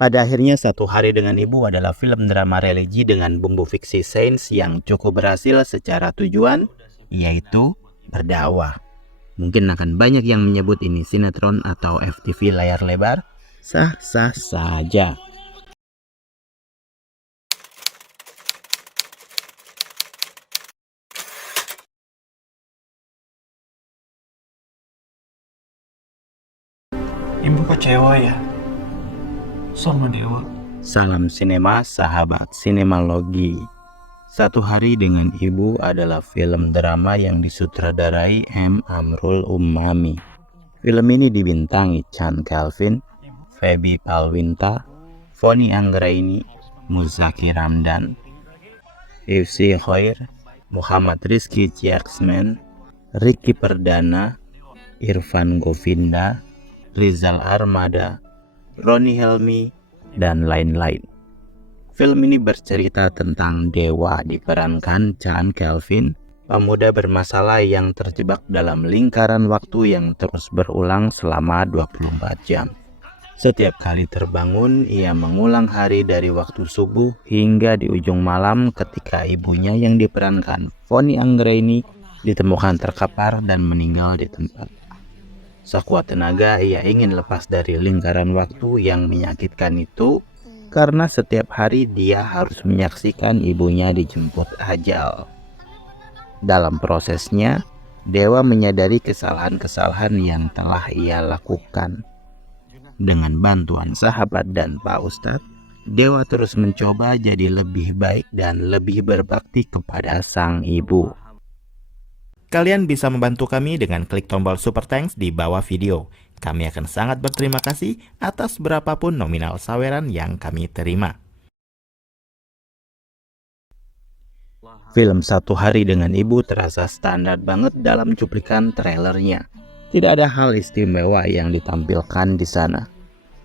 Pada akhirnya Satu Hari Dengan Ibu adalah film drama religi dengan bumbu fiksi sains yang cukup berhasil secara tujuan, yaitu berdakwah. Mungkin akan banyak yang menyebut ini sinetron atau FTV layar lebar. Sah-sah saja. Ibu kecewa ya sama Dewa. Salam sinema, sahabat sinemalogi. Satu Hari Dengan Ibu adalah film drama yang disutradarai M. Amrul Ummami. Film ini dibintangi Chand Kelvin, Feby Palwinta, Foni Anggraini, Muzaki Ramdan, Ifsi Khair, Muhammad Rizky Ciaksmen, Ricky Perdana, Irfan Govinda, Rizal Armada, Roni Helmi, dan lain-lain. Film ini bercerita tentang Dewa diperankan Chand Kelvin, pemuda bermasalah yang terjebak dalam lingkaran waktu yang terus berulang selama 24 jam. Setiap kali terbangun, ia mengulang hari dari waktu subuh hingga di ujung malam ketika ibunya yang diperankan Foni Anggraini ditemukan terkapar dan meninggal di tempat. Sekuat tenaga ia ingin lepas dari lingkaran waktu yang menyakitkan itu, karena setiap hari dia harus menyaksikan ibunya dijemput ajal. Dalam prosesnya, Dewa menyadari kesalahan-kesalahan yang telah ia lakukan. Dengan bantuan sahabat dan Pak Ustadz, Dewa terus mencoba jadi lebih baik dan lebih berbakti kepada sang ibu. Kalian bisa membantu kami dengan klik tombol Super Thanks di bawah video. Kami akan sangat berterima kasih atas berapapun nominal saweran yang kami terima. Film Satu Hari Dengan Ibu terasa standar banget dalam cuplikan trailernya. Tidak ada hal istimewa yang ditampilkan di sana.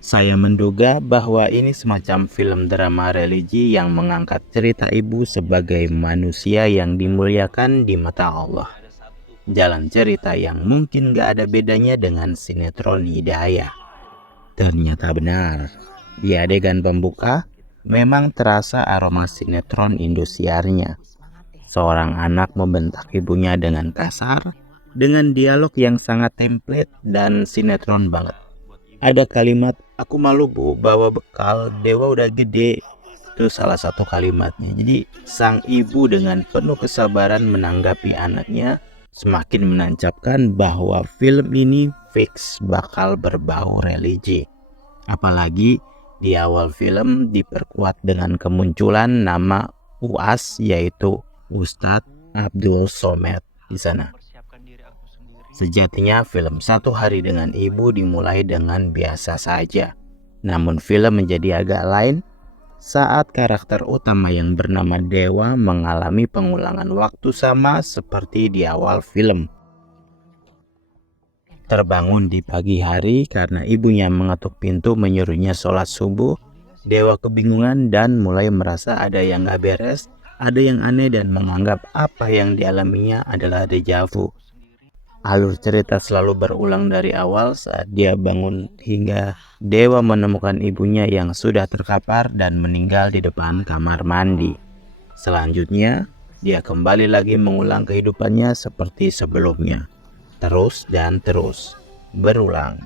Saya menduga bahwa ini semacam film drama religi yang mengangkat cerita ibu sebagai manusia yang dimuliakan di mata Allah. Jalan cerita yang mungkin gak ada bedanya dengan sinetron Hidayah. Ternyata benar, di adegan pembuka memang terasa aroma sinetron Indosiarnya. Seorang anak membentak ibunya dengan kasar, dengan dialog yang sangat template dan sinetron banget. Ada kalimat, "Aku malu bu, bawa bekal, Dewa udah gede." Itu salah satu kalimatnya. Jadi sang ibu dengan penuh kesabaran menanggapi anaknya, semakin menancapkan bahwa film ini fix bakal berbau religi. Apalagi di awal film diperkuat dengan kemunculan nama UAS, yaitu Ustadz Abdul Somad di sana. Sejatinya film Satu Hari Dengan Ibu dimulai dengan biasa saja. Namun film menjadi agak lain saat karakter utama yang bernama Dewa mengalami pengulangan waktu sama seperti di awal film. Terbangun di pagi hari karena ibunya mengetuk pintu menyuruhnya sholat subuh, Dewa kebingungan dan mulai merasa ada yang gak beres, ada yang aneh dan menganggap apa yang dialaminya adalah deja vu. Alur cerita selalu berulang dari awal saat dia bangun hingga Dewa menemukan ibunya yang sudah terkapar dan meninggal di depan kamar mandi. Selanjutnya, dia kembali lagi mengulang kehidupannya seperti sebelumnya. Terus dan terus, berulang.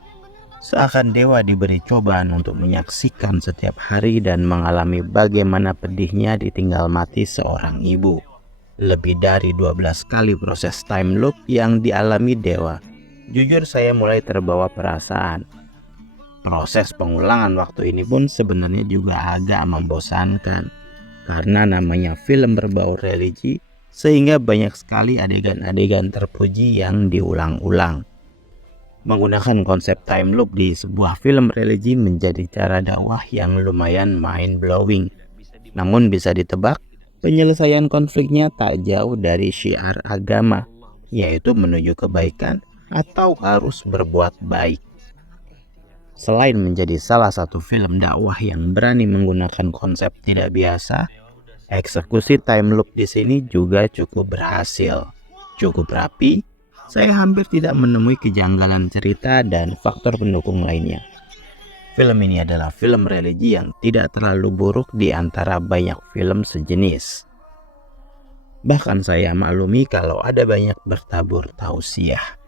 Seakan Dewa diberi cobaan untuk menyaksikan setiap hari dan mengalami bagaimana pedihnya ditinggal mati seorang ibu. Lebih dari 12 kali proses time loop yang dialami Dewa. Jujur saya mulai terbawa perasaan. Proses pengulangan waktu ini pun sebenarnya juga agak membosankan. Karena namanya film berbau religi, sehingga banyak sekali adegan-adegan terpuji yang diulang-ulang. Menggunakan konsep time loop di sebuah film religi menjadi cara dakwah yang lumayan mind-blowing. Namun bisa ditebak, penyelesaian konfliknya tak jauh dari syiar agama, yaitu menuju kebaikan atau harus berbuat baik. Selain menjadi salah satu film dakwah yang berani menggunakan konsep tidak biasa, eksekusi time loop di sini juga cukup berhasil. Cukup rapi, saya hampir tidak menemui kejanggalan cerita dan faktor pendukung lainnya. Film ini adalah film religi yang tidak terlalu buruk di antara banyak film sejenis. Bahkan saya maklumi kalau ada banyak bertabur tausiah.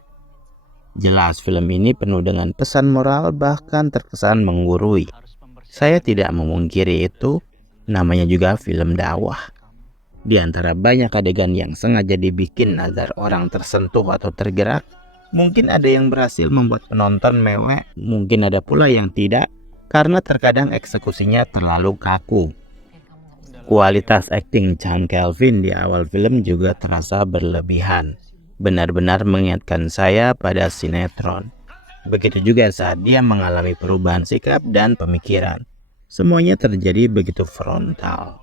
Jelas film ini penuh dengan pesan moral bahkan terkesan menggurui. Saya tidak memungkiri itu, namanya juga film dakwah. Di antara banyak adegan yang sengaja dibikin agar orang tersentuh atau tergerak, mungkin ada yang berhasil membuat penonton mewek, mungkin ada pula yang tidak, karena terkadang eksekusinya terlalu kaku. Kualitas akting Chang Kelvin di awal film juga terasa berlebihan. Benar-benar mengingatkan saya pada sinetron. Begitu juga saat dia mengalami perubahan sikap dan pemikiran. Semuanya terjadi begitu frontal.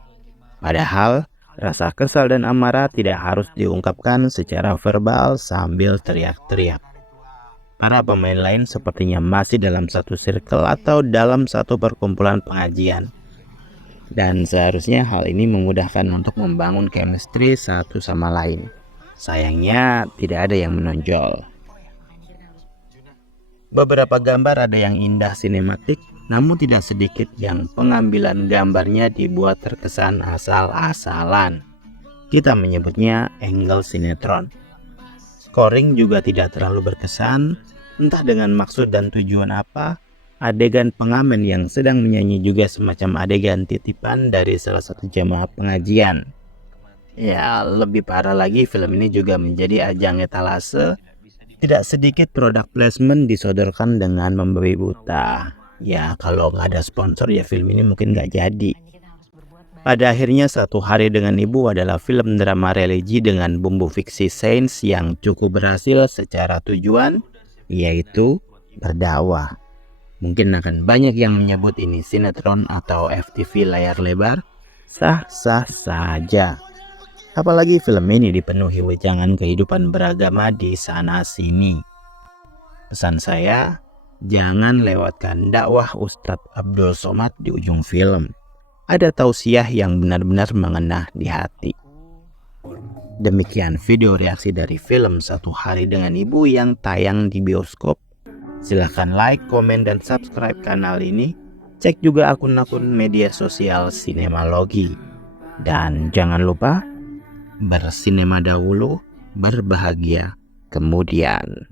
Padahal, rasa kesal dan amarah tidak harus diungkapkan secara verbal sambil teriak-teriak. Para pemain lain sepertinya masih dalam satu circle atau dalam satu perkumpulan pengajian. Dan seharusnya hal ini memudahkan untuk membangun chemistry satu sama lain. Sayangnya tidak ada yang menonjol. Beberapa gambar ada yang indah sinematik, namun tidak sedikit yang pengambilan gambarnya dibuat terkesan asal-asalan. Kita menyebutnya angle sinetron. Scoring juga tidak terlalu berkesan, entah dengan maksud dan tujuan apa. Adegan pengamen yang sedang menyanyi juga semacam adegan titipan dari salah satu jamaah pengajian. Ya, lebih parah lagi, film ini juga menjadi ajang etalase. Tidak sedikit produk placement disodorkan dengan membabi buta. Ya, kalau nggak ada sponsor ya film ini mungkin nggak jadi. Pada akhirnya Satu Hari Dengan Ibu adalah film drama religi dengan bumbu fiksi sains yang cukup berhasil secara tujuan, yaitu berdakwah. Mungkin akan banyak yang menyebut ini sinetron atau FTV layar lebar. Sah-sah saja. Apalagi film ini dipenuhi wejangan kehidupan beragama di sana-sini. Pesan saya, jangan lewatkan dakwah Ustadz Abdul Somad di ujung film. Ada tausiah yang benar-benar mengena di hati. Demikian video reaksi dari film Satu Hari Dengan Ibu yang tayang di bioskop. Silahkan like, komen, dan subscribe kanal ini. Cek juga akun-akun media sosial Sinemalogi. Dan jangan lupa, bersinema dahulu, berbahagia kemudian.